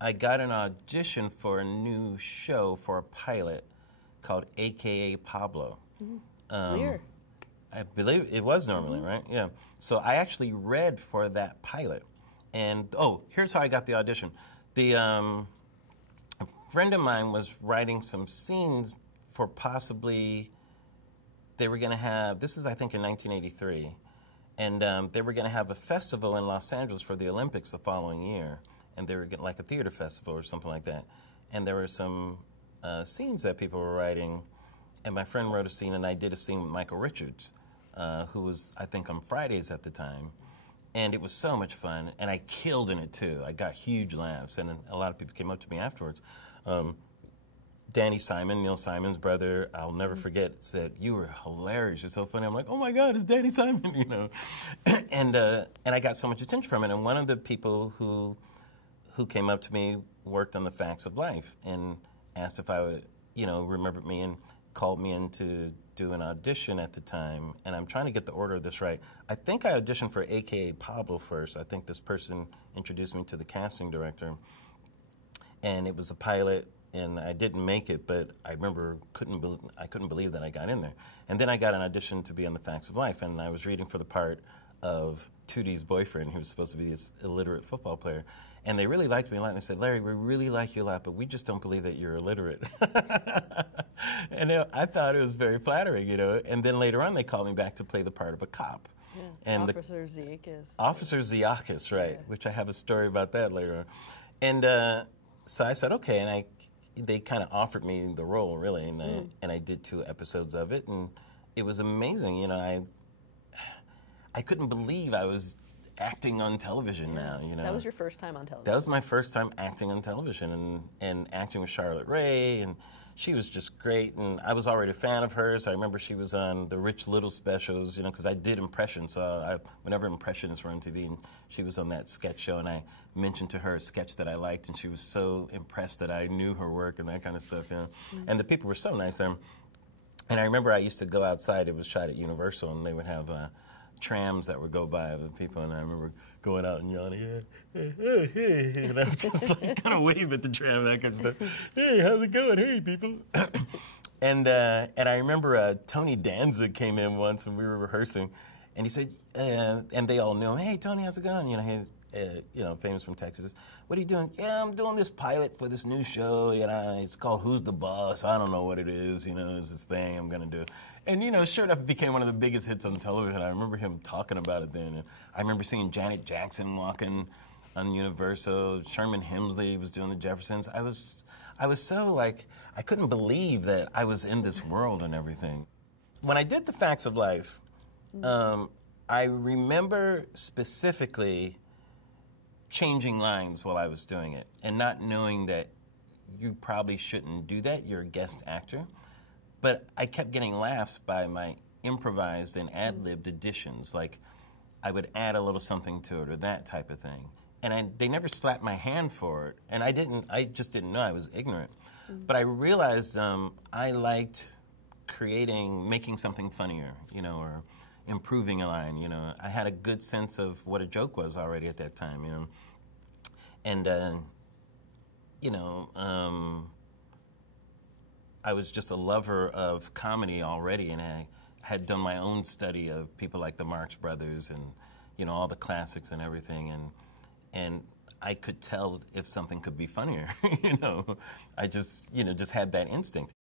I got an audition for a new show for a pilot called AKA Pablo. Weird. I believe it was normally, right? Yeah. So I actually read for that pilot. And, oh, here's how I got the audition. A friend of mine was writing some scenes for possibly, they were going to have, this is I think in 1983, and they were going to have a festival in Los Angeles for the Olympics the following year. And they were getting like a theater festival or something like that. And there were some scenes that people were writing, and my friend wrote a scene, and I did a scene with Michael Richards, who was, I think, on Fridays at the time. And it was so much fun, and I killed in it too. I got huge laughs, and a lot of people came up to me afterwards. Danny Simon, Neil Simon's brother, I'll never forget, said, "You were hilarious. You're so funny." I'm like, "Oh my God, it's Danny Simon," you know. And I got so much attention from it. And one of the people who came up to me worked on The Facts of Life and asked if I would, remembered me and called me in to do an audition at the time. And I'm trying to get the order of this right. I think I auditioned for AKA Pablo first. I think this person introduced me to the casting director. And it was a pilot, and I didn't make it, but I remember I couldn't believe that I got in there. And then I got an audition to be on The Facts of Life, and I was reading for the part of Tootie's boyfriend, who was supposed to be this illiterate football player. And they really liked me a lot, and they said, "Larry, we really like you a lot, but we just don't believe that you're illiterate." And I thought it was very flattering, And then later on, they called me back to play the part of a cop. Yeah. And Officer Ziakis. Officer Ziakis, right, Yeah. which I have a story about that later on. And so I said, okay, and they kind of offered me the role, really, and I did 2 episodes of it, and it was amazing. I couldn't believe I was acting on television now, That was your first time on television. That was my first time acting on television, and acting with Charlotte Rae, and she was just great, and I was already a fan of hers. I remember she was on the Rich Little specials, because I did impressions, so whenever impressionists were on TV, and she was on that sketch show, and I mentioned to her a sketch that I liked, and she was so impressed that I knew her work and that kind of stuff, And the people were so nice there. And I remember I used to go outside. It was shot at Universal, and they would have trams that would go by with people, and I remember going out and yelling, hey, and I was just like kind of wave at the tram, that kind of stuff. Hey, how's it going? Hey, people. And I remember Tony Danza came in once, and we were rehearsing, and he said, and they all knew him. "Hey, Tony, how's it going?" Famous from Texas. "What are you doing?" "Yeah, I'm doing this pilot for this new show. It's called Who's the Boss? I don't know what it is. It's this thing I'm gonna do." And sure enough, it became one of the biggest hits on television. I remember him talking about it then. And I remember seeing Janet Jackson walking on Universal. Sherman Hemsley was doing the Jeffersons. I was so like, I couldn't believe that I was in this world and everything. When I did The Facts of Life, I remember specifically changing lines while I was doing it and not knowing that you probably shouldn't do that. You're a guest actor. But I kept getting laughs by my improvised and ad-libbed additions. Like, I would add a little something to it or that type of thing. And they never slapped my hand for it. And I just didn't know. I was ignorant. But I realized I liked making something funnier, or improving a line, I had a good sense of what a joke was already at that time, And, I was just a lover of comedy already, and I had done my own study of people like the Marx Brothers and, all the classics and everything, and I could tell if something could be funnier, I just had that instinct.